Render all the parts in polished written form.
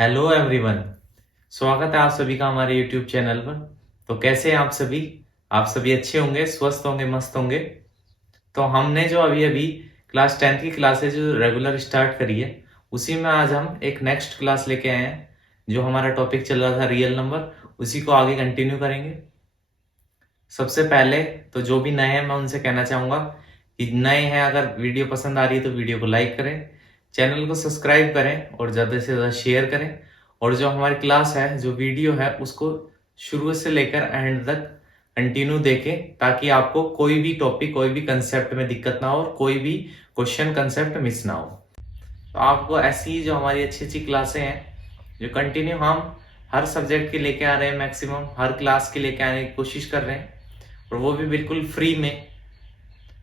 Hello everyone. स्वागत है आप सभी का हमारे यूट्यूब चैनल पर। तो कैसे हैं आप सभी? आप सभी अच्छे होंगे, स्वस्थ होंगे, मस्त होंगे। तो हमने जो अभी अभी क्लास 10th की क्लासेज जो रेगुलर स्टार्ट करी है, उसी में आज हम एक नेक्स्ट क्लास लेके आए हैं। जो हमारा टॉपिक चल रहा था रियल नंबर, उसी को आगे कंटिन्यू करेंगे। सबसे पहले तो जो भी नए हैं मैं उनसे कहना चाहूंगा कि नए हैं, अगर वीडियो पसंद आ रही है तो वीडियो को लाइक करें, चैनल को सब्सक्राइब करें और ज़्यादा से ज़्यादा शेयर करें। और जो हमारी क्लास है, जो वीडियो है, उसको शुरू से लेकर एंड तक कंटिन्यू देखें, ताकि आपको कोई भी टॉपिक, कोई भी कंसेप्ट में दिक्कत ना हो और कोई भी क्वेश्चन कंसेप्ट मिस ना हो। तो आपको ऐसी जो हमारी अच्छी अच्छी क्लासें हैं, जो कंटिन्यू हम हर सब्जेक्ट के लेके आ रहे हैं, मैक्सिमम हर क्लास के लेके आने की कोशिश कर रहे हैं, और वो भी बिल्कुल फ्री में।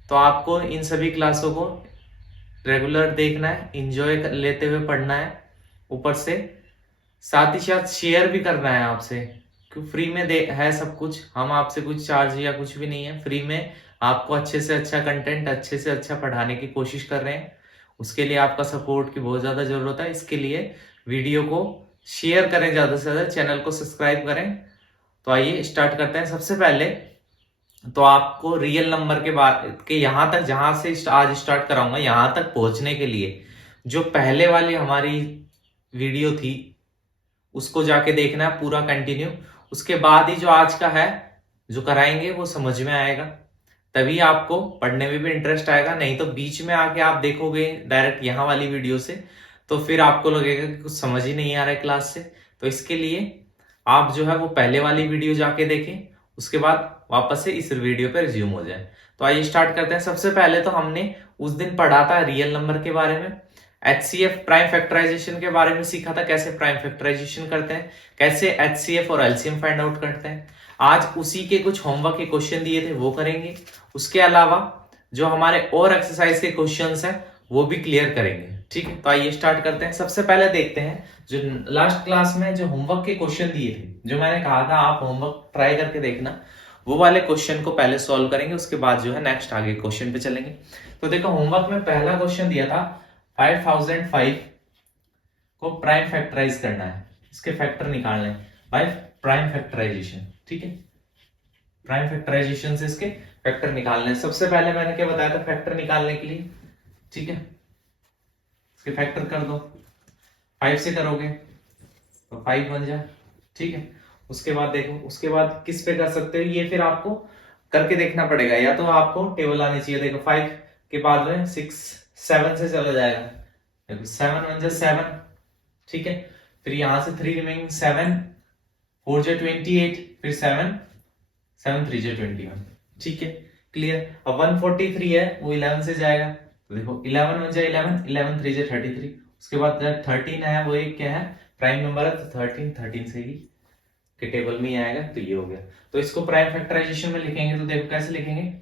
तो आपको इन सभी क्लासों को रेगुलर देखना है, इंजॉय लेते हुए पढ़ना है, ऊपर से साथ ही साथ शेयर भी करना है आपसे, क्योंकि फ्री में दे है सब कुछ। हम आपसे कुछ चार्ज या कुछ भी नहीं है, फ्री में आपको अच्छे से अच्छा कंटेंट, अच्छे से अच्छा पढ़ाने की कोशिश कर रहे हैं। उसके लिए आपका सपोर्ट की बहुत ज़्यादा ज़रूरत है। इसके लिए वीडियो को शेयर करें ज़्यादा से ज़्यादा, चैनल को सब्सक्राइब करें। तो आइए स्टार्ट करते हैं। सबसे पहले तो आपको रियल नंबर के बाद के यहाँ तक, जहां से आज स्टार्ट कराऊंगा, यहाँ तक पहुंचने के लिए जो पहले वाली हमारी वीडियो थी, उसको जाके देखना है पूरा कंटिन्यू। उसके बाद ही जो आज का है जो कराएंगे वो समझ में आएगा, तभी आपको पढ़ने में भी इंटरेस्ट आएगा। नहीं तो बीच में आके आप देखोगे डायरेक्ट यहाँ वाली वीडियो से, तो फिर आपको लगेगा कि कुछ समझ ही नहीं आ रहा है क्लास से। तो इसके लिए आप जो है वो पहले वाली वीडियो जाके देखें, उसके बाद वापस से इस वीडियो पे रिज्यूम हो जाए। तो आइए स्टार्ट करते हैं। सबसे पहले तो हमने उस दिन पढ़ा था रियल नंबर के बारे में, एचसीएफ प्राइम फैक्टराइजेशन के बारे में सीखा था, कैसे प्राइम फैक्टराइजेशन करते हैं, कैसे एचसीएफ और एलसीएम फाइंड आउट करते हैं। आज उसी के कुछ होमवर्क के क्वेश्चन दिए थे, वो करेंगे। उसके अलावा जो हमारे और एक्सरसाइज के क्वेश्चंस हैं वो भी क्लियर करेंगे। ठीक है, तो आइए स्टार्ट करते हैं। सबसे पहले देखते हैं जो लास्ट क्लास में जो होमवर्क के क्वेश्चन दिए थे, जो मैंने कहा था आप होमवर्क ट्राई करके देखना, वो वाले क्वेश्चन को पहले सॉल्व करेंगे। उसके बाद जो है नेक्स्ट आगे क्वेश्चन पे चलेंगे। तो देखो, होमवर्क में पहला क्वेश्चन दिया था 5005 को प्राइम फैक्टराइज करना है, इसके फैक्टर निकालने बाय प्राइम फैक्टराइजेशन। ठीक है, प्राइम फैक्टराइजेशन से इसके फैक्टर निकालने। सबसे पहले मैंने क्या बताया था फैक्टर निकालने के लिए? ठीक है, इसके फैक्टर कर दो। 5 से करोगे तो 5 बन जाए। ठीक है, उसके बाद देखो, उसके बाद किस पे कर सकते हो, ये फिर आपको करके देखना पड़ेगा। या तो आपको टेबल आनी चाहिए। देखो 5 के बाद में 6 7 से चला जाएगा। देखो 7 बन जाए 7। ठीक है, फिर यहां से 3 रिमेइंग 7, 4 जो 28, फिर 7 7 3 जो 21। ठीक है, क्लियर। अब 143 है, वो 11 से जाएगा। तो देखो 11 बन जाए 11, 11 3 जो 33। उसके बाद 13 है, वो एक क्या है, प्राइम नंबर है, तो 13 13 से ही के टेबल में ही आएगा। तो ये हो गया। तो इसको प्राइम फैक्टराइजेशन में लिखेंगे तो देखो कैसे लिखेंगे,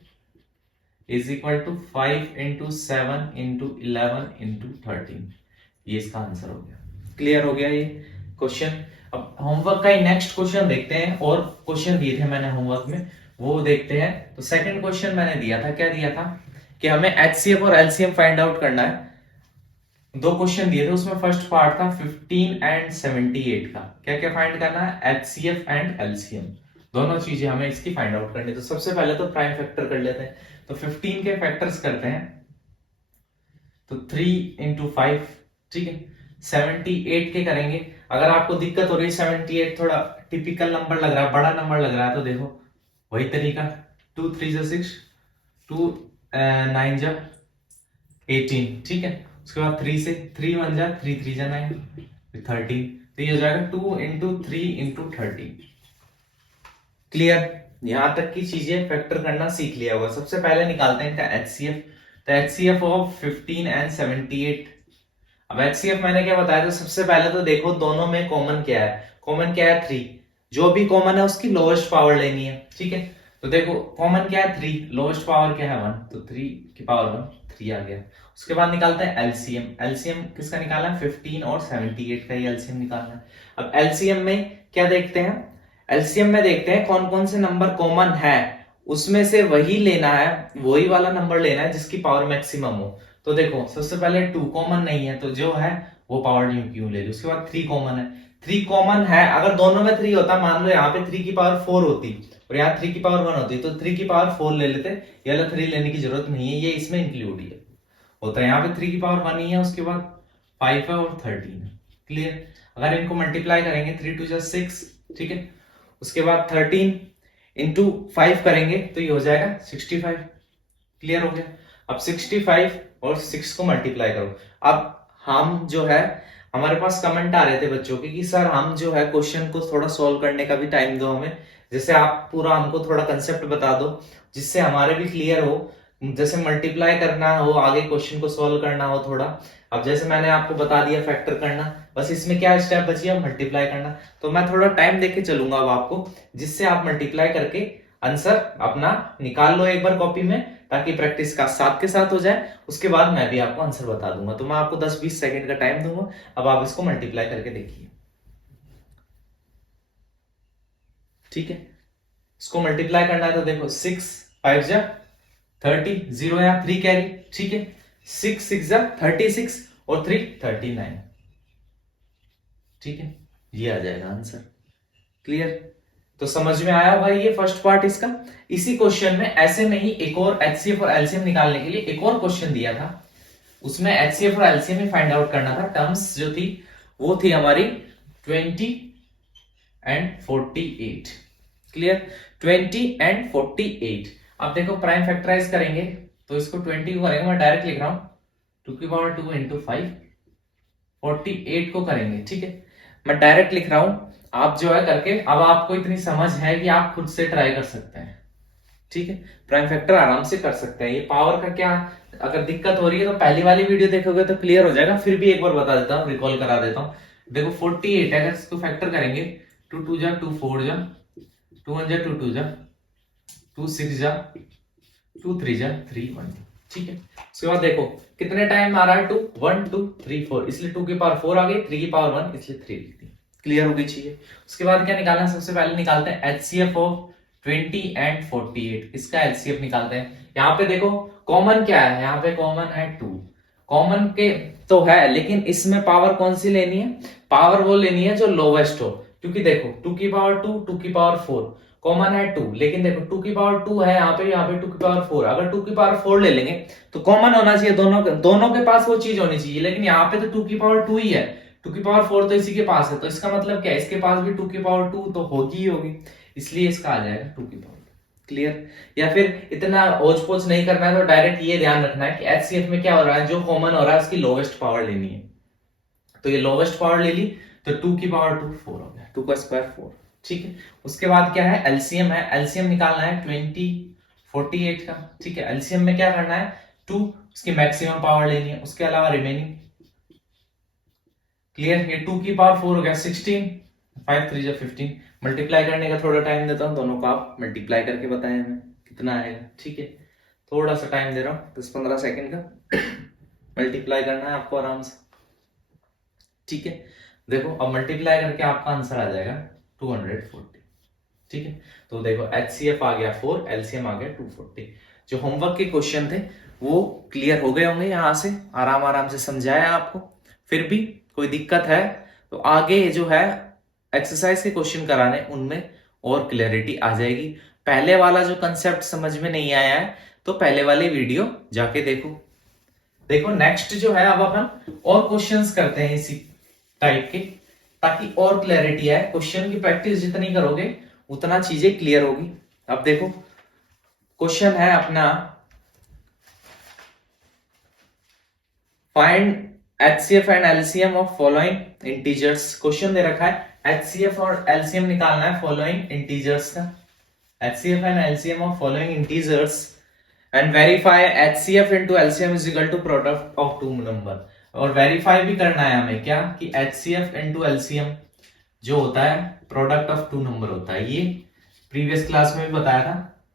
is equal to 5 into 7 into 11 into 13। ये इसका आंसर हो गया। क्लियर हो गया ये क्वेश्चन। अब होमवर्क का ही नेक्स्ट क्वेश्चन देखते हैं। और क्वेश्चन दिए थे मैंने होमवर्क में, वो देखते हैं। तो सेकंड क्वेश्चन मैंने दिया था, क्या दिया था कि हमें एचसीएफ और एलसीएम फाइंड आउट करना है। 2 क्वेश्चन दिए थे, उसमें फर्स्ट पार्ट था 15 एंड 78 का। क्या क्या फाइंड करना है? एचसीएफ एंड एलसीएम, दोनों चीजें हमें इसकी फाइंड आउट करनी है। तो सबसे पहले तो प्राइम फैक्टर कर लेते हैं। तो 15 के फैक्टर्स करते हैं, तो 3 इंटू 5। ठीक है, 78 के करेंगे। अगर आपको दिक्कत हो रही है, 78 थोड़ा टिपिकल नंबर लग रहा है, बड़ा नंबर लग रहा है, तो देखो वही तरीका, 2 3 जो 6, 2 9 जो 18। ठीक है, उसके बाद 3 से 3 बन जा, 3 3 जा 9, फिर 13। तो ये हो जाएगा 2 इंटू 3 इंटू 13। क्लियर, यहां तक की चीजें फैक्टर करना सीख लिया होगा। सबसे पहले निकालते हैं इनका एचसीएफ। तो एचसीएफ ऑफ 15 एंड 78। अब एचसीएफ मैंने क्या बताया था, सबसे पहले तो देखो दोनों में कॉमन क्या है। कॉमन क्या है? 3। जो भी कॉमन है उसकी लोएस्ट पावर लेनी है। ठीक है, तो देखो कॉमन क्या है? 3, लोएस्ट पावर क्या है? 1, तो 3 की पावर 1, 3 आ गया। उसके बाद निकालते हैं एलसीएम। एलसीएम किसका निकालना है? 15 और 78 का ही एलसीएम निकालना है। अब एलसीएम में क्या देखते हैं? एलसीएम में देखते हैं कौन कौन से नंबर कॉमन है, उसमें से वही लेना है, वही वाला नंबर लेना है जिसकी पावर मैक्सिमम हो। तो देखो सबसे पहले 2 कॉमन नहीं है, तो जो है वो पावर न्यू क्यू ले ली। उसके बाद 3 कॉमन है, 3 कॉमन है, अगर दोनों में 3 होता, मान लो यहाँ पे 3 की पावर 4 होती और यहाँ 3 की पावर 1 होती, तो 3 की पावर 4 ले लेते, ये वाला 3 लेने की जरूरत नहीं है, ये इसमें इंक्लूड ही है होता है। यहाँ पे 3 की पावर 1 ही है, उसके बाद 5 है और 13 है। क्लियर। अगर इनको मल्टीप्लाई करेंगे 3 2 6, ठीक है, उसके बाद 13 इंटू 5 करेंगे तो ये हो जाएगा 65। क्लियर हो गया। अब 65 और 6 को मल्टीप्लाई करो। अब हम जो है, हमारे पास कमेंट आ रहे थे बच्चों के कि सर हम जो है क्वेश्चन को थोड़ा सॉल्व करने का भी टाइम दो हमें, जैसे आप पूरा हमको थोड़ा कंसेप्ट बता दो जिससे हमारे भी क्लियर हो, जैसे मल्टीप्लाई करना हो, आगे क्वेश्चन को सॉल्व करना हो थोड़ा। अब जैसे मैंने आपको बता दिया फैक्टर करना, बस इसमें क्या स्टेप बची है, मल्टीप्लाई करना। तो मैं थोड़ा टाइम देके चलूंगा अब आपको, जिससे आप मल्टीप्लाई करके आंसर अपना निकाल लो एक बार कॉपी में, ताकि प्रैक्टिस का साथ के साथ हो जाए। उसके बाद मैं भी आपको आंसर बता दूंगा। तो मैं आपको 10-20 सेकंड का टाइम दूंगा, अब आप इसको मल्टीप्लाई करके देखिए। ठीक है, इसको मल्टीप्लाई करना है तो देखो 6 5 जा 30, 0 या 3 कैरी, ठीक है, 6 6 जा 36 और 3 39, ठीक है, ये आ जाएगा आंसर। क्लियर। तो समझ में आया भाई ये फर्स्ट पार्ट इसका। इसी क्वेश्चन में ऐसे में ही एक और एचसीएफ और एलसीएम निकालने के लिए एक और क्वेश्चन दिया था, उसमें एचसीएफ और एलसीएम ही फाइंड आउट करना था। टर्म्स जो थी वो थी हमारी 20 एंड 48। Clear, 20 and 48। अब देखो प्राइम फैक्टराइज करेंगे तो इसको 20 को करेंगे, मैं डायरेक्ट लिख रहा हूं 2 की पावर 2 इंटू 5, 48 को करेंगे, ठीक है, मैं डायरेक्ट लिख रहा हूं, आप जो है करके, अब आपको इतनी समझ है कि आप खुद से ट्राई कर सकते हैं, ठीक है, प्राइम फैक्टर आराम से कर सकते हैं। ये पावर का क्या, अगर दिक्कत हो रही है तो पहली वाली वीडियो देखोगे तो क्लियर हो जाएगा, फिर भी एक बार बता देता हूँ, रिकॉल करा देता हूँ। देखो 48 है, अगर इसको फैक्टर करेंगे 2 2 जा 2 4 जा 2 1 जा 2 2 जा 2 6 जा 2 3 जा 3 1, ठीक है। उसके बाद देखो कितने टाइम आ रहा है, 2 1 2 3 4, इसलिए 2 की पावर 4 आ गई, 3 की पावर 1 इसलिए 3 लिख दी। क्लियर होगी चाहिए। उसके बाद क्या निकालना है, सबसे पहले निकालते हैं एचसीएफ ऑफ 20 एंड 48, इसका एचसीएफ निकालते हैं। यहाँ पे देखो कॉमन क्या है, यहाँ पे कॉमन है 2, कॉमन के तो है, लेकिन इसमें पावर कौन सी लेनी है, पावर वो लेनी है जो लोवेस्ट हो, क्योंकि देखो 2 की पावर 2 2 की पावर 4, कॉमन है 2, लेकिन देखो 2 की पावर 2 है यहाँ पे 2 की पावर 4, अगर 2 की पावर 4 ले लेंगे तो कॉमन होना चाहिए, दोनों के पास वो चीज होनी चाहिए, लेकिन यहाँ पे तो 2 की पावर 2 ही है, 2 की पावर 4 तो इसी के पास है, तो इसका मतलब क्या है, इसके पास भी 2 की पावर 2 तो होगी ही होगी, इसलिए इसका आ जाएगा 2 की पावर। क्लियर। या फिर इतना ओच पोच नहीं करना है, तो डायरेक्ट ये ध्यान रखना है कि एचसीएफ में क्या हो रहा है, जो कॉमन हो रहा है उसकी लोवेस्ट पावर लेनी है, तो ये लोवेस्ट पावर ले ली, तो 2 की पावर 2 4 हो गया, 2 का स्क्वायर 4, ठीक है। उसके बाद क्या है, एलसीएम है, एलसीएम निकालना है 20 48 का, ठीक है। एलसीएम में क्या करना है, 2 उसकी मैक्सिमम पावर लेनी है, उसके अलावा रिमेनिंग। क्लियर। ये 2 की पावर 4 हो गया 16, 5 3 जा 15, मल्टीप्लाई करने का थोड़ा टाइम देता हूं, दोनों को आप मल्टीप्लाई करके बताएं हमें कितना आएगा, ठीक है, थोड़ा सा टाइम दे रहा हूं 10-15 सेकंड का, मल्टीप्लाई करना है आपको आराम से, ठीक है। देखो अब मल्टीप्लाई करके आपका आंसर आ जाएगा 240, ठीक है। तो देखो एचसीएफ आ गया 4, एलसीएम आ गया 240। जो होमवर्क के क्वेश्चन थे वो क्लियर हो गए होंगे, यहां से आराम से समझाया आपको। फिर भी कोई दिक्कत है तो आगे जो है एक्सरसाइज के क्वेश्चन कराने, उनमें और क्लैरिटी आ जाएगी। पहले वाला जो कंसेप्ट समझ में नहीं आया है तो पहले वाली वीडियो जाके देखो नेक्स्ट जो है, अब अपन और क्वेश्चंस करते हैं इसी टाइप के, ताकि और क्लैरिटी आए। क्वेश्चन की प्रैक्टिस जितनी करोगे उतना चीजें क्लियर होगी। अब देखो क्वेश्चन है अपना, find HCF and LCM of following integers. Question दे रखा है एचसीएफ और एलसीएम निकालना है फॉलोइंग इंटीजर्स का, HCF and LCM of following integers and verify HCF into LCM is equal to product of two number. और वेरीफाई भी करना है हमें क्या, कि एचसीएफ इनटू एलसीएम जो होता है प्रोडक्ट ऑफ टू नंबर होता है, ये प्रीवियस क्लास में भी बताया था,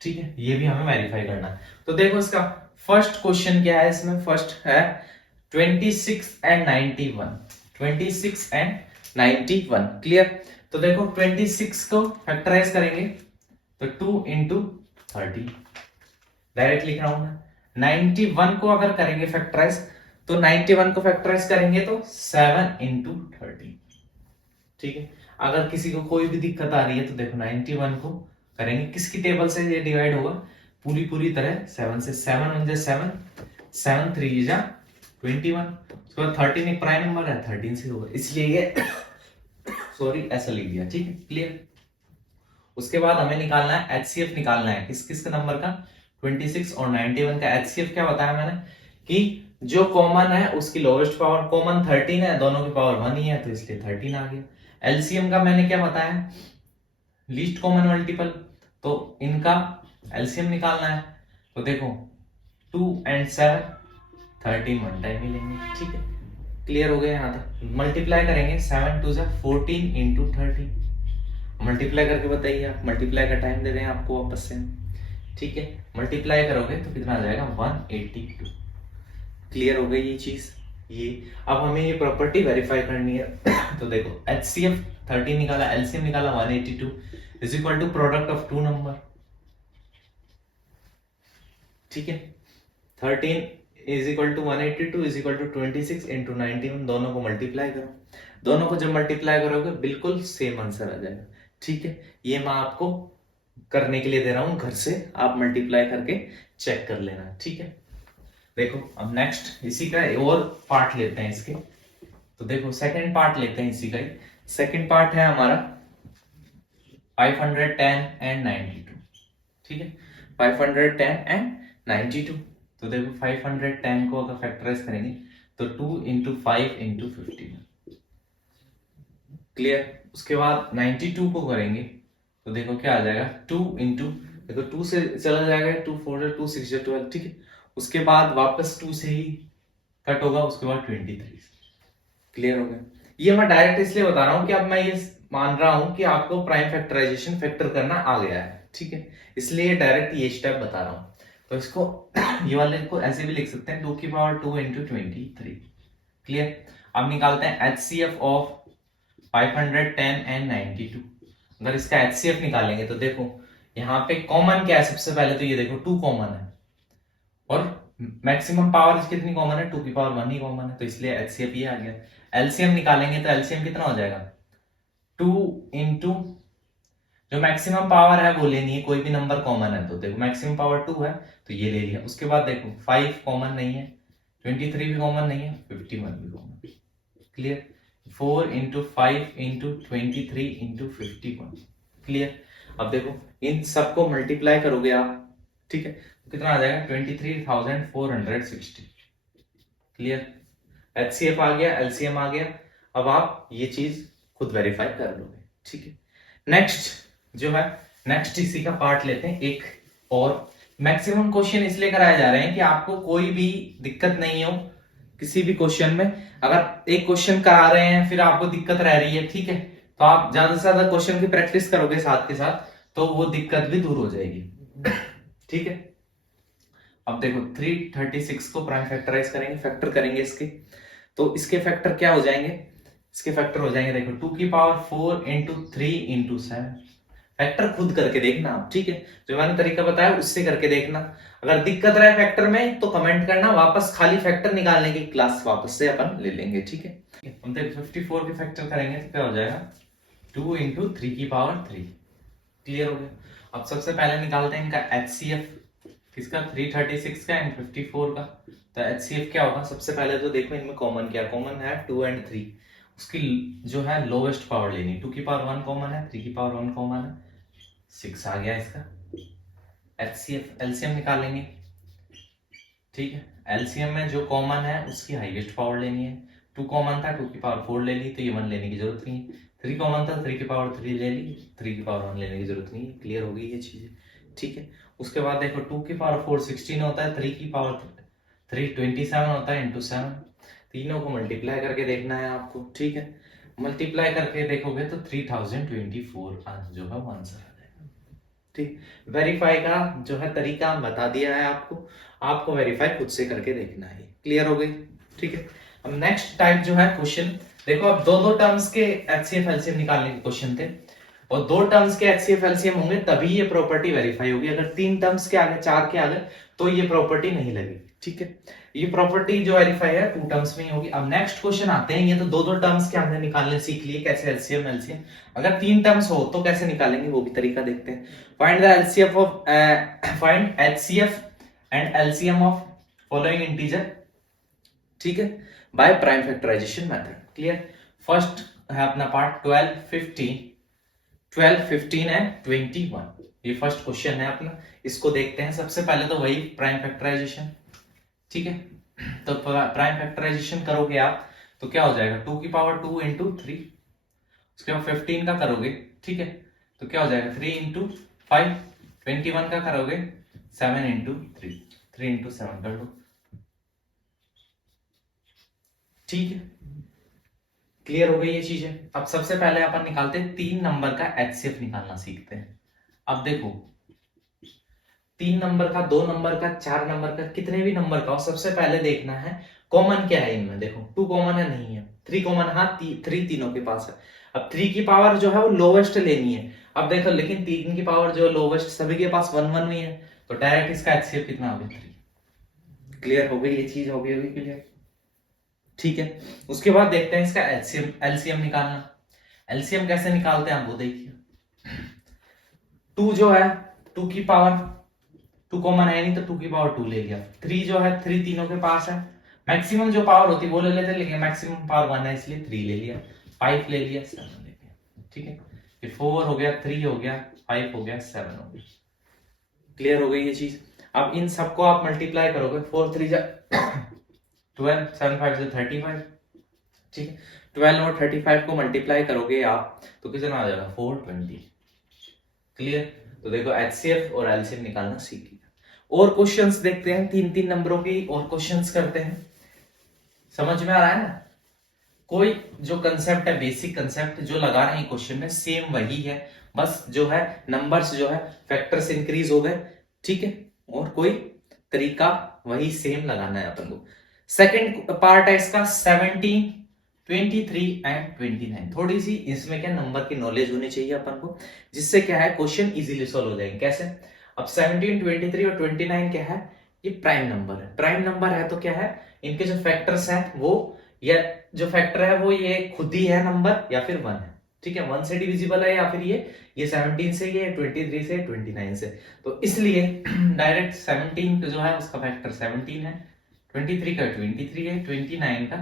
ठीक है, ये भी हमें वेरीफाई करना है। तो देखो इसका फर्स्ट क्वेश्चन क्या है, इसमें फर्स्ट है 26 एंड 91, 26 एंड 91। क्लियर। तो देखो 26 को फैक्टराइज करेंगे तो 2 इंटू 30, डायरेक्ट लिख रहा हूं मैं। 91 को अगर करेंगे फैक्टराइज तो 91 को फैक्टराइज करेंगे तो 7 इंटू 13, ठीक है। अगर किसी को कोई भी दिक्कत आ रही है तो देखो 91 को करेंगे किसकी टेबल से, ये डिवाइड होगा पूरी तरह 7 से, 7 1 7, 7 3 जा 21, उसके बाद 13 एक प्राइम नंबर है, 13 से होगा, इसलिए ये सॉरी ऐसा लिख दिया, ठीक है, क्लियर। उसके बाद हमें निकालना है एचसीएफ, निकालना है किस किस का नंबर का, 26 और 91 का। एचसीएफ क्या बताया मैंने कि जो कॉमन है उसकी लोवेस्ट पावर, कॉमन 13 है, दोनों की पावर 1 ही है तो इसलिए 13 आ गया। एलसीएम का मैंने क्या बताया, लीस्ट कॉमन मल्टीपल, तो इनका एलसीएम निकालना है। तो देखो 2 and 7 13 वन टाइम ही लेंगे, ठीक है, क्लियर हो गया। यहाँ तक मल्टीप्लाई करेंगे 7 2 14 इंटू 13, मल्टीप्लाई करके बताइए आप, मल्टीप्लाई का टाइम दे रहे हैं आपको वापस से, ठीक है। मल्टीप्लाई करोगे तो कितना आ जाएगा 182, क्लियर हो गई ये चीज। ये अब हमें ये प्रॉपर्टी वेरीफाई करनी है तो देखो HCF 13 निकाला, एलसीएम निकाला 182 is equal to product of two number, ठीक है। 13 is equal to 182 is equal to 26 into 91, दोनों को मल्टीप्लाई करो, दोनों को जब मल्टीप्लाई करोगे बिल्कुल सेम आंसर आ जाएगा, ठीक है। ये मैं आपको करने के लिए दे रहा हूं, घर से आप मल्टीप्लाई करके चेक कर लेना, ठीक है। देखो अब नेक्स्ट इसी का और पार्ट लेते हैं इसके, तो देखो सेकंड पार्ट लेते हैं इसी का ही। सेकंड पार्ट है हमारा 510 एंड 92, ठीक है, 510 एंड 92। तो देखो 510 को अगर फैक्टराइज करेंगे तो 2 इंटू 5 इंटू 51, क्लियर। उसके बाद 92 को करेंगे तो देखो क्या आ जाएगा 2 इंटू, देखो 2 से चला जाएगा, 2 4 2 6 12, ठीक है। उसके बाद वापस 2 से ही कट होगा, उसके बाद 23, क्लियर हो गया। ये मैं डायरेक्ट इसलिए बता रहा हूं कि अब मैं ये मान रहा हूं कि आपको प्राइम फैक्टराइजेशन फैक्टर करना आ गया है, ठीक है, इसलिए डायरेक्ट ये स्टेप बता रहा हूं। तो इसको ये वाले को ऐसे भी लिख सकते हैं 2 की पावर 2 इंटू 23, क्लियर। अब निकालते हैं HCF ऑफ 510 एंड 92। अगर इसका HCF निकालेंगे तो देखो यहाँ पे कॉमन क्या है, सबसे पहले तो ये देखो 2 कॉमन है और मैक्सिमम पावर कितनी कॉमन है, 2 की पावर 1 ही कॉमन है, तो इसलिए HCF ये आ गया। एलसीएम निकालेंगे तो एलसीएम कितना हो जाएगा 2 इंटू, जो मैक्सिमम पावर है वो लेनी है, कोई भी नंबर कॉमन है तो देखो मैक्सिमम पावर 2 है तो ये ले लिया। उसके बाद देखो 5 कॉमन नहीं है, 23 भी कॉमन नहीं है, 51 भी common, clear. 4 into 5 into 23 into 51, clear. अब देखो इन सबको मल्टीप्लाई करोगे आप, ठीक है, तो कितना आ जाएगा 23,460, क्लियर। HCF आ गया, LCM आ गया, अब आप ये चीज खुद वेरीफाई कर लोगे, ठीक है। नेक्स्ट जो है, नेक्स्ट इसी का पार्ट लेते हैं एक और। मैक्सिमम क्वेश्चन इसलिए कराए जा रहे हैं कि आपको कोई भी दिक्कत नहीं हो किसी भी क्वेश्चन में। अगर एक क्वेश्चन करा रहे हैं फिर आपको दिक्कत रह रही है, ठीक है, तो आप ज्यादा से ज्यादा क्वेश्चन की प्रैक्टिस करोगे साथ के साथ तो वो दिक्कत भी दूर हो जाएगी, ठीक है। अब देखो 336 को प्राइम फैक्टराइज करेंगे, फैक्टर करेंगे इसके, तो इसके फैक्टर क्या हो जाएंगे, इसके फैक्टर हो जाएंगे देखो 2 की पावर 4 इंटू 3 इंटू 7। फैक्टर खुद करके देखना आप, ठीक है, जो मैंने तरीका बताया उससे करके देखना। अगर दिक्कत रहे फैक्टर में तो कमेंट करना, वापस खाली फैक्टर निकालने की क्लास वापस से अपन ले लेंगे, ठीक है। हम देखो 54 के फैक्टर करेंगे तो क्या हो जाएगा 2 इंटू 3 की पावर 3, क्लियर हो गया। अब सबसे पहले निकालते हैं इनका HCF, किसका 336 का एंड 54 का। तो HCF क्या होगा, सबसे पहले तो देखो इनमें कॉमन क्या कॉमन है 2 एंड 3, उसकी जो है लोवेस्ट पावर लेनी, 2 की पावर 1 कॉमन है, 3 की पावर 1 कॉमन है, 6 आ गया इसका। HCF LCM निकालेंगे, ठीक है, LCM में जो कॉमन है उसकी हाईएस्ट पावर लेनी है। 2 कॉमन था, 2 की पावर 4 ले ली तो ये 1 लेने की जरूरत नहीं है। 3 कॉमन था, 3 की पावर 3 ले ली, 3 की पावर 1 लेने की जरूरत नहीं है, क्लियर हो गई ये चीजें, ठीक है। उसके बाद देखो 2 की पावर 4 16 होता है, 3 की पावर 3 27 होता है इंटू 7, तीनों को मल्टीप्लाई करके देखना है आपको, ठीक है। मल्टीप्लाई करके देखोगे तो 3024 जो है वो आंसर आ जाएगा, ठीक। वेरीफाई का जो है तरीका बता दिया है आपको, आपको वेरीफाई खुद से करके देखना है, क्लियर हो गई, ठीक है। अब नेक्स्ट टाइप जो है क्वेश्चन देखो, अब दो टर्म्स के HCF LCM निकालने के क्वेश्चन थे और 2 टर्म्स के HCF LCM होंगे तभी ये प्रॉपर्टी वेरीफाई होगी। अगर 3 टर्म्स के आगे 4 के आगे तो ये प्रॉपर्टी नहीं लगेगी, ठीक है, ये प्रॉपर्टी जो वेरीफाई है 2 टर्म्स में ही होगी। अब नेक्स्ट क्वेश्चन आते हैं, ये तो 2 टर्म्स के हमने निकालने सीख लिए, कैसे एलसीएम एलसीएम। अगर 3 टर्म्स हो तो कैसे निकालेंगे वो भी तरीका देखते हैं। Find the LCF of find HCF and LCM of following integer, ठीक है, by prime factorization method. Clear. First है अपना पार्ट 12 15 एंड 21, ये फर्स्ट क्वेश्चन है अपना, इसको देखते हैं। सबसे पहले तो वही प्राइम फैक्टराइजेशन, ठीक है। तो प्राइम फैक्टराइजेशन करोगे आप तो क्या हो जाएगा, 2 की पावर 2 इंटू 3, उसके बाद 15 का करोगे, ठीक है, तो क्या हो जाएगा 3 इंटू 5, 21 का करोगे 7 इंटू 3, 3 इंटू 7 कर लो, ठीक है। क्लियर हो गई ये चीजें। अब सबसे पहले अपन निकालते हैं 3 नंबर का एचसीएफ निकालना सीखते हैं। अब देखो 3 नंबर का, 2 नंबर का, 4 नंबर का, कितने भी नंबर का हो, सबसे पहले देखना है कॉमन क्या है इनमें। देखो 2 कॉमन है, नहीं है, 3 कॉमन, हाँ 3 तीनों के पास है। अब 3 की पावर जो है वो लोवेस्ट लेनी है। अब देखो लेकिन 3 की पावर जो लोवेस्ट सभी के पास 1 1 ही है, तो डायरेक्ट इसका एचसीएफ कितना हो गया 3। क्लियर हो गई ये चीज, हो गई क्लियर, ठीक है। उसके बाद देखते हैं इसका एलसीएम, एलसीएम निकालना। एलसीएम कैसे निकालते हैं आप वो देखिए। 2 जो है 2 की पावर 2 कॉमन है नहीं तो 2 की पावर 2 ले लिया। 3 जो है 3 तीनों के पास है, मैक्सिमम जो पावर होती है वो ले लेते, लेकिन मैक्सिमम पावर 1 है इसलिए 3 ले लिया। 5 ले लिया, 7 ले लिया, ठीक है। फिर 4 हो गया, 3 हो गया, 5 हो गया, 7 हो गया। क्लियर हो गई ये चीज। अब इन सबको आप मल्टीप्लाई करोगे, 4 3 12, 7 5 से 35, ठीक है। 12 और 35 को मल्टीप्लाई करोगे आप तो कितना आ जाएगा 420। क्लियर। तो देखो एचसीएफ और एलसीएम निकालना सीख लिया। और क्वेश्चंस देखते हैं, 3 नंबरों की और क्वेश्चंस करते हैं। समझ में आ रहा है ना। कोई जो कंसेप्ट है, बेसिक कंसेप्ट जो लगा रहे हैं क्वेश्चन में सेम वही है, बस जो है नंबर्स जो है फैक्टर्स इंक्रीज हो गए, ठीक है, और कोई तरीका वही सेम लगाना है अपन को। सेकंड पार्ट है इसका 17 23 एंड 29। थोड़ी सी इसमें क्या नंबर की नॉलेज होनी चाहिए अपन को, जिससे क्या है क्वेश्चन इजीली सॉल्व हो जाएंगे। कैसे, अब 17 23 और 29 क्या है, ये प्राइम नंबर है। प्राइम नंबर है तो क्या है, इनके जो फैक्टर्स हैं वो, या जो फैक्टर है वो ये खुद ही है नंबर या फिर 1 है, ठीक है, 1 से डिविजिबल है या फिर ये 17 से, ये 23 से, 29 से। तो इसलिए डायरेक्ट 17 जो है उसका फैक्टर 17 है, 23 का 23 है, 29 का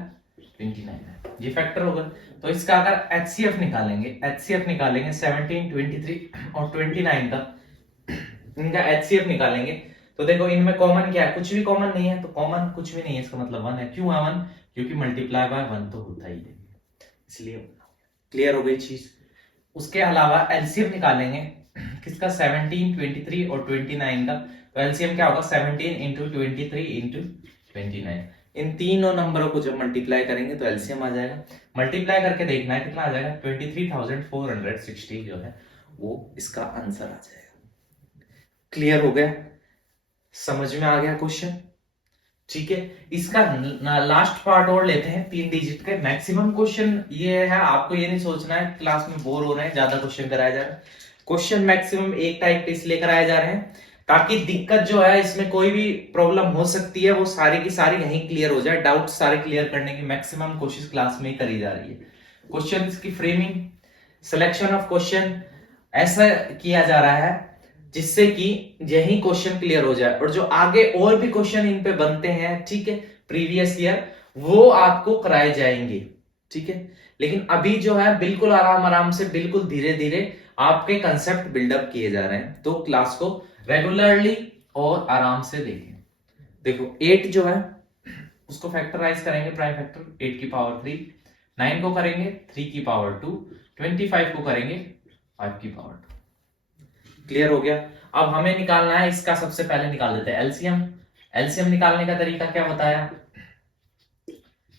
29 है, ये फैक्टर होगा। तो इसका अगर एचसीएफ निकालेंगे, 17 23 और 29 का इनका एचसीएफ निकालेंगे तो देखो इनमें कॉमन क्या है, कुछ भी कॉमन नहीं है, तो कॉमन कुछ भी नहीं है, इसका मतलब 1 है। क्यों है 1, क्योंकि मल्टीप्लाई बाय 1 तो होता ही है, इसलिए। क्लियर हो गई चीज। उसके अलावा एलसीएम निकालेंगे किसका, 17 23 और 29 का। तो एलसीएम क्या होगा, 17 इंटू 23 इंटू 29। इन तीनों नंबरों को जब मल्टीप्लाई करेंगे तो एलसीएम आ जाएगा। मल्टीप्लाई करके देखना है कितना आ जाएगा, 23,460 जो है वो इसका आंसर आ जाएगा। क्लियर हो गया, समझ में आ गया क्वेश्चन, ठीक है। इसका लास्ट पार्ट और लेते हैं, 3 डिजिट के मैक्सिमम क्वेश्चन ये है। आपको ये नहीं सोचना है क्लास में बोर हो रहे हैं, ज्यादा क्वेश्चन कराया जा रहा है। क्वेश्चन मैक्सिमम एक टाइप के इसलिए कराए जा रहे हैं ताकि दिक्कत जो है इसमें कोई भी प्रॉब्लम हो सकती है वो सारी की सारी यहीं क्लियर हो जाए। डाउट सारे क्लियर करने की मैक्सिमम कोशिश क्लास में ही करी जा रही है। क्वेश्चन की फ्रेमिंग, सिलेक्शन ऑफ क्वेश्चन ऐसा किया जा रहा है जिससे कि यही क्वेश्चन क्लियर हो जाए, और जो आगे और भी क्वेश्चन इन पे बनते हैं, ठीक है, प्रीवियस ईयर, वो आपको कराए जाएंगे, ठीक है। लेकिन अभी जो है बिल्कुल आराम आराम से, बिल्कुल धीरे धीरे आपके कंसेप्ट बिल्डअप किए जा रहे हैं। तो क्लास को रेगुलरली और आराम से देखें। देखो 8 जो है उसको फैक्टराइज करेंगे, प्राइम फैक्टर 8 की पावर 3, 9 को करेंगे 3 की पावर 2, 25 को करेंगे 5 की पावर 2। क्लियर हो गया। अब हमें निकालना है इसका, सबसे पहले निकाल देते हैं एलसीएम। एलसीएम निकालने का तरीका क्या बताया,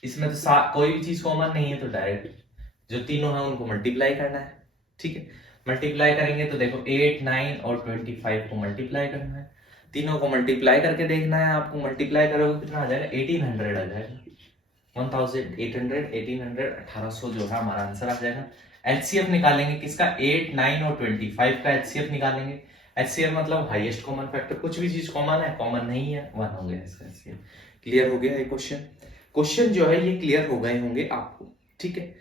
इसमें तो कोई भी चीज कॉमन नहीं है, तो डायरेक्ट जो तीनों है उनको मल्टीप्लाई करना है, ठीक है। मल्टीप्लाई करेंगे तो देखो 8 9 और 25 को मल्टीप्लाई करना है, तीनों को मल्टीप्लाई करके देखना है आपको। मल्टीप्लाई करोगे कितना आ जाएगा, 1800 आ जाएगा, 1800 1800 1800 जो है हमारा आंसर आ जाएगा। एचसीएफ निकालेंगे किसका, 8 9 और 25 का एचसीएफ निकालेंगे। HCF मतलब हाईएस्ट कॉमन फैक्टर, कुछ भी चीज कॉमन है, कॉमन नहीं है 1 हो गया इसका HCF। क्लियर हो गया ये क्वेश्चन जो है ये क्लियर हो गए होंगे आपको, ठीक है।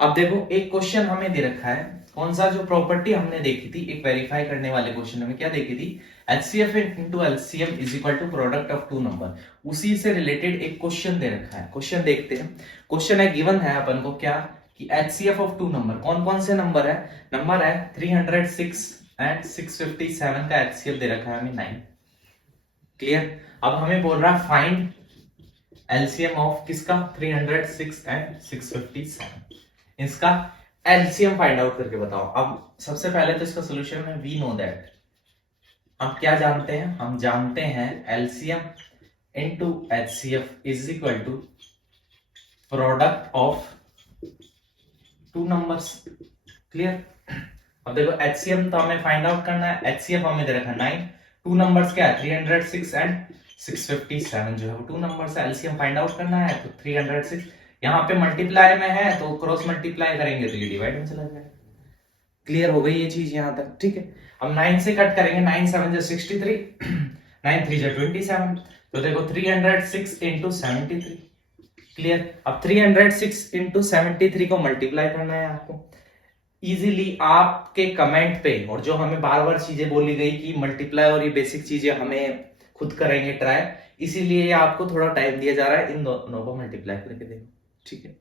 अब देखो एक क्वेश्चन हमें दे रखा है, कौन सा, जो प्रॉपर्टी हमने देखी थी एक वेरीफाई करने वाले क्वेश्चन में, क्या देखी थी, HCF into LCM is equal to product of two number. उसी से रिलेटेड एक क्वेश्चन दे रखा है, क्वेश्चन देखते हैं। क्वेश्चन है, गिवन है अपन को क्या, कि HCF ऑफ टू नंबर, कौन कौन से नंबर है, नंबर है 306 एंड 657 का HCF दे रखा है हमें 9। क्लियर। अब हमें बोल रहा है फाइंड LCM ऑफ किसका, 306 एंड 657, इसका LCM फाइंड आउट करके बताओ। अब सबसे पहले तो इसका सोल्यूशन है, वी नो दैट, हम क्या जानते हैं, हम जानते हैं LCM into HCF is equal to product of two numbers. Clear. अब देखो HCM तो हमें फाइंड आउट करना है, HCF हमें दे रखा है 9, टू नंबर्स क्या है 306 एंड 657 जो है वो टू नंबर से LCM फाइंड आउट करना है। तो 306 यहाँ पे मल्टीप्लाई में है तो क्रॉस मल्टीप्लाई करेंगे तो ये डिवाइड में चला जाएगा। क्लियर हो गई ये चीज यहाँ तक, ठीक है। अब 9 से कट करेंगे, 9 7 जो 63, 9 3 जो 27, तो देखो 306 इंटू 73। क्लियर। अब 306 इंटू 73 को मल्टीप्लाई करना है आपको। इजीली आपके कमेंट पे, और जो हमें बार बार चीजें बोली गई कि मल्टीप्लाई और ये बेसिक चीजें हमें खुद करेंगे ट्राई, इसीलिए आपको थोड़ा टाइम दिया जा रहा है, इन दोनों को मल्टीप्लाई करके देखो, ठीक है।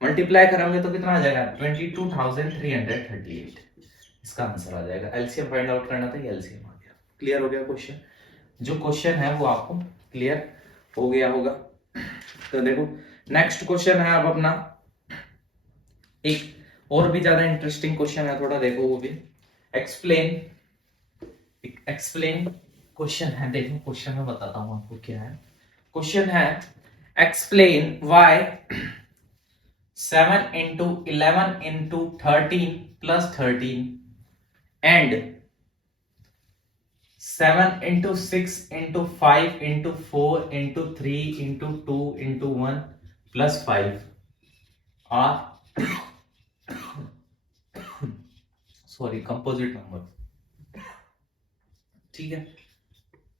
मल्टीप्लाई करेंगे तो कितना आ जाएगा 22,338, इसका आंसर आ जाएगा। एलसीएम फाइंड आउट करना था, ये एलसीएम आ गया। क्लियर हो गया क्वेश्चन, जो क्वेश्चन है वो आपको क्लियर हो गया होगा। तो देखो नेक्स्ट क्वेश्चन है अब अपना, एक और भी ज्यादा इंटरेस्टिंग क्वेश्चन है थोड़ा, देखो वो भी एक्सप्लेन क्वेश्चन है। देखो क्वेश्चन में बताता हूं आपको क्या है। क्वेश्चन है explain why 7 into 11 into 13 plus 13 and 7 into 6 into 5 into 4 into 3 into 2 into 1 plus 5 are sorry composite number. ठीक है,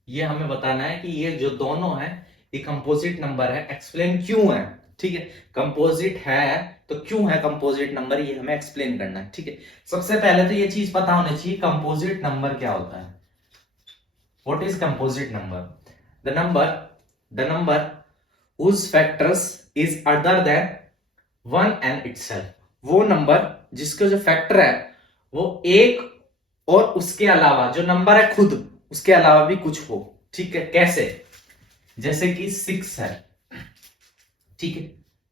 ये हमें बताना है कि ये जो दोनों है ये कंपोजिट नंबर है, एक्सप्लेन क्यों है। ठीक है, कंपोजिट है तो क्यों है कंपोजिट नंबर, ये हमें एक्सप्लेन करना है। ठीक है, सबसे पहले तो ये चीज पता होनी चाहिए कंपोजिट नंबर क्या होता है। What is composite number? The number whose factors is other than 1 and itself। वो नंबर जिसके जो फैक्टर है वो एक और उसके अलावा जो नंबर है खुद उसके अलावा भी कुछ हो। ठीक है, कैसे? जैसे कि 6 है, ठीक है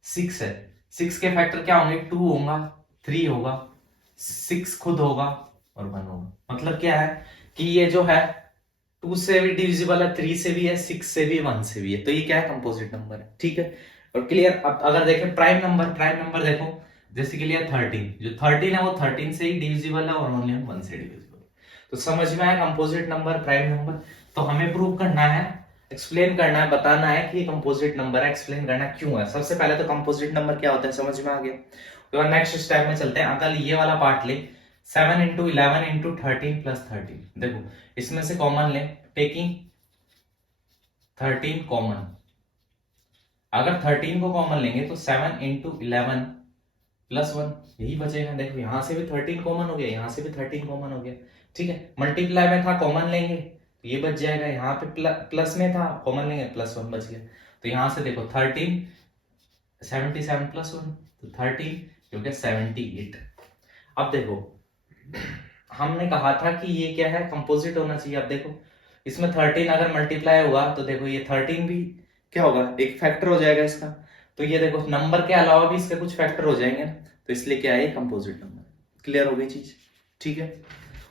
6 है, 6 के फैक्टर क्या होंगे? 2 होगा, 3 होगा, 6 खुद होगा और 1 होगा। मतलब क्या है कि ये जो है 2 से भी डिविजिबल है, 3 से भी है, 6 से भी, 1 से भी है। तो ये क्या है? कंपोजिट नंबर है। ठीक है, और क्लियर। अब अगर देखें प्राइम नंबर देखो, जैसे कि लिया 13, जो 13 है वो 13 से ही डिविजिबल है और ओनली 1 से डिविजिबल। तो समझ में आया कंपोजिट नंबर, प्राइम नंबर। तो हमें प्रूव करना है, एक्सप्लेन करना है, बताना है कि ये कंपोजिट नंबर है, एक्सप्लेन करना क्यों है। सबसे पहले तो कंपोजिट नंबर क्या होता है समझ में आ गया। तो नेक्स्ट स्टेप में चलते हैं। अगर ये वाला पार्ट ले 7 into 11 into 13 plus 13, देखो इसमें से कॉमन ले, टेकिंग 13 कॉमन। अगर 13 को कॉमन लेंगे तो 7 into 11 plus 1 यही बचेगा। देखो यहां से भी 13 कॉमन हो गया, यहां से भी 13 कॉमन हो गया। ठीक है, मल्टीप्लाई में था कॉमन लेंगे तो ये बच जाएगा, यहाँ पे प्लस में था कॉमन लेंगे प्लस 1 बच गया। तो यहां से देखो 13 77 प्लस 1 तो 13 क्योंकि 78। अब देखो हमने कहा था कि ये क्या है? कंपोजिट होना चाहिए। अब देखो इसमें 13 अगर मल्टीप्लाई हुआ तो देखो ये 13 भी क्या होगा? एक फैक्टर हो जाएगा इसका। तो ये देखो नंबर के अलावा भी इसके कुछ फैक्टर हो जाएंगे, तो इसलिए क्या है? Composite number. क्लियर हो गई चीज? ठीक है,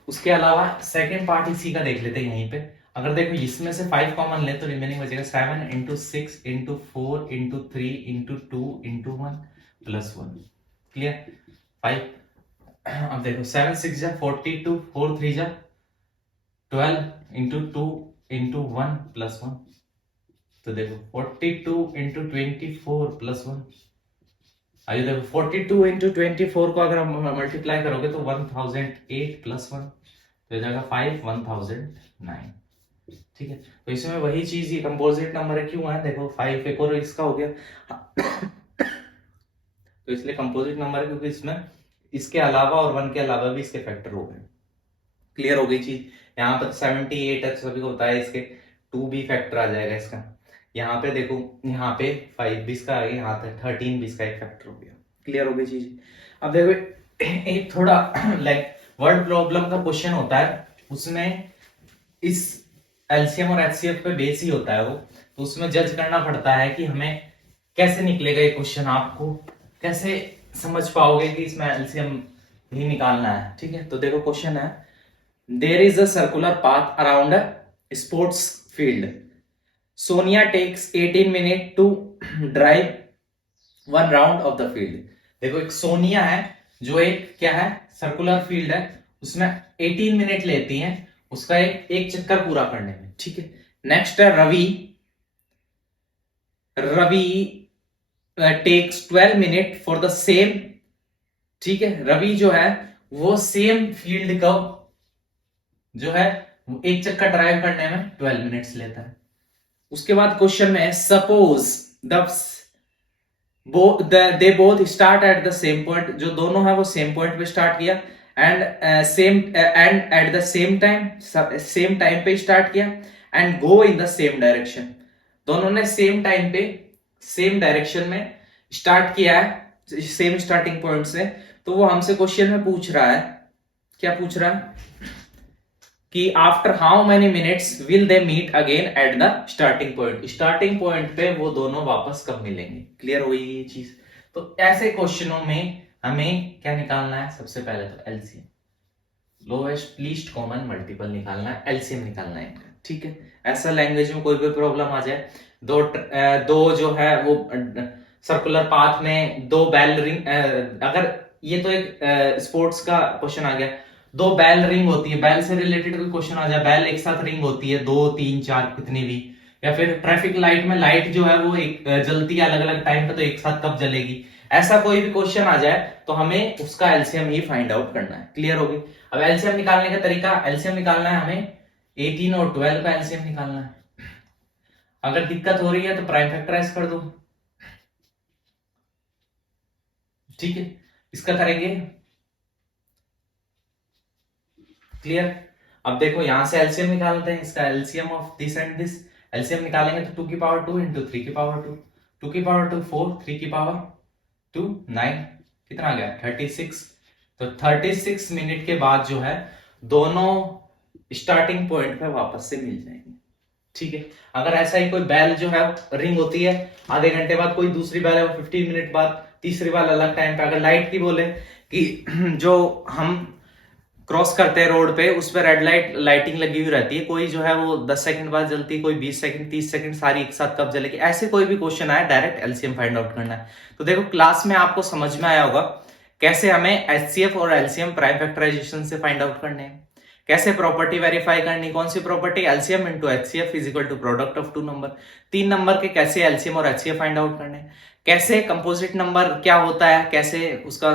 उसके अलावा सेकेंड पार्ट इसी का देख लेते हैं यहीं पे। अगर देखो इसमें से 5 कॉमन ले तो रिमेनिंग बचेगा 7 into 6 into 4 into 3 into 2 into 1 plus 1। Clear? 5। अब देखो 7 6 जा 42, 4 3 जा 12 into 2 into 1 plus 1। तो देखो 42 into 24 plus 1। आइए देखो 42 into 24 को अगर आप मल्टीप्लाई करोगे तो 1008 plus 1। तो हो जाएगा 5 1009। ठीक है, तो इसमें वही चीज, ये कंपोजिट नंबर है, क्यों है देखो 5 एक और इसका हो गया तो इसलिए कंपोजिट नंबर है क्योंकि इसमें इसके अलावा और 1 के अलावा भी इसके फैक्टर हो गए। क्लियर हो गई चीज। यहाँ पर 78 है, सभी को पता है, इसके 2 भी फैक्टर आ जाएगा इसका। यहाँ पे देखो, यहाँ पे 5 भी इसका आ गया, यहाँ तक 13 भी इसका एक फैक्टर हो गया। क्लियर हो गई चीज। अब देखो एक थोड़ा लाइक वर्ड प्रॉब्लम का क्वेश्चन होता है, उसमें इस एलसीएम और एचसीएफ पे बेस ही होता है वो, तो उसमें जज करना पड़ता है कि हमें कैसे निकलेगा ये क्वेश्चन, आपको कैसे समझ पाओगे कि इसमें एलसीएम ही निकालना है। ठीक है, तो देखो क्वेश्चन है, there is a circular path around a sports field, Sonia takes 18 minute to drive 1 round of the field. देखो एक सोनिया है जो एक क्या है, सर्कुलर फील्ड है, उसमें 18 मिनट लेती है उसका एक चक्कर पूरा करने में। ठीक है, नेक्स्ट है Ravi takes 12 minute for the same. ठीक है, रवि जो है वो सेम फील्ड का जो है एक चक्कर ड्राइव करने में 12 मिनट्स लेता है। उसके बाद क्वेश्चन में suppose they both start at the same point, जो दोनों है वो सेम पॉइंट पे स्टार्ट किया, and at the same time पे स्टार्ट किया, and go in the same direction. दोनों ने सेम टाइम पे सेम डायरेक्शन में स्टार्ट किया है, सेम स्टार्टिंग पॉइंट से। तो वो हमसे क्वेश्चन में पूछ रहा है, क्या पूछ रहा है कि after how many minutes will they meet again at the starting point. Starting point पे वो दोनों वापस कब मिलेंगे। क्लियर हो गई ये चीज। तो ऐसे क्वेश्चनों में हमें क्या निकालना है, सबसे पहले तो LCM, lowest least common multiple निकालना है, एलसीएम निकालना है। ठीक है, ऐसा लैंग्वेज में कोई भी प्रॉब्लम आ जाए, दो जो है वो सर्कुलर पाथ में 2 बैल रिंग, अगर ये तो एक स्पोर्ट्स का क्वेश्चन आ गया, 2 बैल रिंग होती है, बैल से रिलेटेड कोई क्वेश्चन आ जाए, बैल एक साथ रिंग होती है 2 3 4 कितनी भी, या फिर ट्रैफिक लाइट में लाइट जो है वो एक जलती है अलग अलग टाइम पे, तो एक साथ कब जलेगी, ऐसा कोई भी क्वेश्चन आ जाए तो हमें उसका एलसीएम ही फाइंड आउट करना है। क्लियर होगी। अब एलसीएम निकालने का तरीका, एलसीएम निकालना है हमें 18 और 12 का एलसीएम निकालना है। अगर दिक्कत हो रही है तो प्राइम फैक्टराइज कर दो। ठीक है, इसका करेंगे। क्लियर। अब देखो यहां से एलसीएम निकालते हैं, इसका LCM of this and this. LCM निकालेंगे तो 2 की पावर 2 इंटू 3 की पावर 2, 2 की पावर 2 4, 3 की पावर 2 9, कितना आ गया 36। तो 36 मिनट के बाद जो है दोनों स्टार्टिंग पॉइंट पे वापस से मिल जाएंगे। ठीक है, अगर ऐसा ही कोई बैल जो है रिंग होती है, आधे घंटे बाद कोई दूसरी बैल है वो 15 मिनट बाद, तीसरी बार अलग टाइम पे। अगर लाइट की बोले कि जो हम क्रॉस करते हैं रोड पे, उस पर रेड लाइटिंग लगी हुई रहती है, कोई जो है वो 10 सेकंड बाद जलती है, कोई 20 सेकंड 30 सेकंड, सारी एक साथ कब जलेगी, ऐसे कोई भी क्वेश्चन आए डायरेक्ट एलसीएम फाइंड आउट करना है। तो देखो क्लास में आपको समझ में आया होगा कैसे हमें एचसीएफ और एलसीएम प्राइम फैक्टराइजेशन से फाइंड आउट करने हैं, कैसे प्रॉपर्टी वेरीफाई करनी, कौन सी property, LCM into HCF is equal to product of 2 number, 3 number के कैसे एलसीएम और एचसीएफ फाइंड आउट करने, कैसे कंपोजिट नंबर क्या होता है, कैसे उसका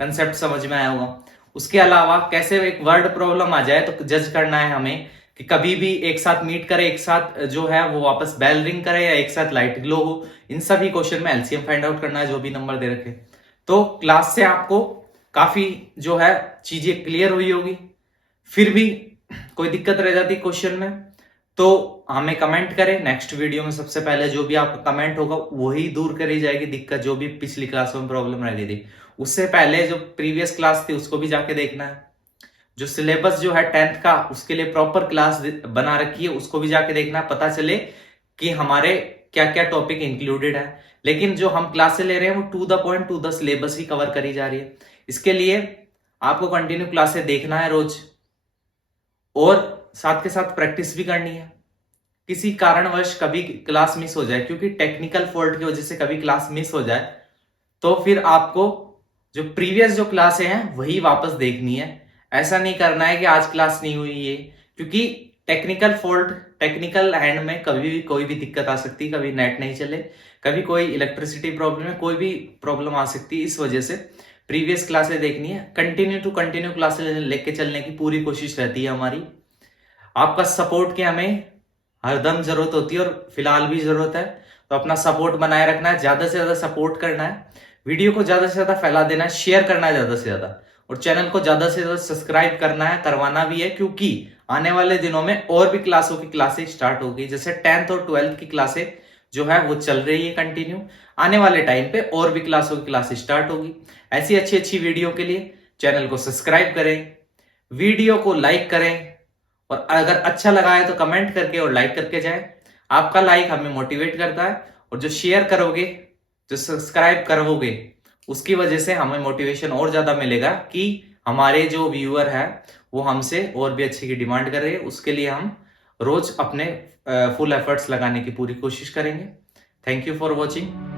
कंसेप्ट समझ में आया होगा। उसके अलावा कैसे एक वर्ड प्रॉब्लम आ जाए तो जज करना है हमें कि कभी भी एक साथ मीट करे, एक साथ जो है वो वापस बेल रिंग करे, या एक साथ लाइट ग्लो हो, इन सभी क्वेश्चन में एलसीएम फाइंड आउट करना है जो भी नंबर दे रखे। तो क्लास से आपको काफी जो है चीजें क्लियर हुई होगी। फिर भी कोई दिक्कत रह जाती क्वेश्चन में तो हमें कमेंट करें। नेक्स्ट वीडियो में सबसे पहले जो भी आपका कमेंट होगा वही दूर करी जाएगी दिक्कत, जो भी पिछली क्लासों में प्रॉब्लम रह गई थी। उससे पहले जो प्रीवियस क्लास थी उसको भी जाके देखना है। जो सिलेबस जो है 10th का उसके लिए प्रॉपर क्लास बना रखी है, उसको भी जाके देखना, पता चले कि हमारे क्या क्या टॉपिक इंक्लूडेड है। लेकिन जो हम क्लासेस ले रहे हैं वो to the point to the syllabus ही कवर करी जा रही है। इसके लिए आपको कंटिन्यू क्लासेस देखना है रोज, और साथ के साथ प्रैक्टिस भी करनी है। किसी कारणवश कभी क्लास मिस हो जाए, क्योंकि टेक्निकल फॉल्ट की वजह से कभी क्लास मिस हो जाए, तो फिर आपको जो प्रीवियस जो क्लासें हैं वही वापस देखनी है। ऐसा नहीं करना है कि आज क्लास नहीं हुई है, क्योंकि टेक्निकल फॉल्ट, टेक्निकल हैंड में कभी भी कोई भी दिक्कत आ सकती है। कभी नेट नहीं चले, कभी कोई इलेक्ट्रिसिटी प्रॉब्लम है, कोई भी प्रॉब्लम आ सकती है। इस वजह से प्रीवियस क्लासेस देखनी है, कंटिन्यू टू कंटिन्यू क्लासेस लेके चलने की पूरी कोशिश रहती है हमारी। आपका सपोर्ट की हमें हरदम जरूरत होती है और फिलहाल भी जरूरत है, तो अपना सपोर्ट बनाए रखना है, ज्यादा से ज्यादा सपोर्ट करना है, वीडियो को ज्यादा से ज्यादा फैला देना है, शेयर करना है ज्यादा से ज्यादा, और चैनल को ज्यादा से ज्यादा सब्सक्राइब करना है, करवाना भी है, क्योंकि आने वाले दिनों में और भी क्लासों की क्लासेस स्टार्ट होगी। जैसे 10th और 12th की क्लासें जो है वो चल रही है कंटिन्यू, आने वाले टाइम पे और भी क्लासों की क्लासेस स्टार्ट होगी। ऐसी अच्छी अच्छी वीडियो के लिए चैनल को सब्सक्राइब करें, वीडियो को लाइक करें, और अगर अच्छा लगा है तो कमेंट करके और लाइक करके जाए। आपका लाइक हमें मोटिवेट करता है, और जो शेयर करोगे, जो सब्सक्राइब करोगे, उसकी वजह से हमें मोटिवेशन और ज्यादा मिलेगा कि हमारे जो व्यूअर है वो हमसे और भी अच्छे की डिमांड कर रहे हैं। उसके लिए हम रोज अपने फुल एफर्ट्स लगाने की पूरी कोशिश करेंगे। Thank you for watching.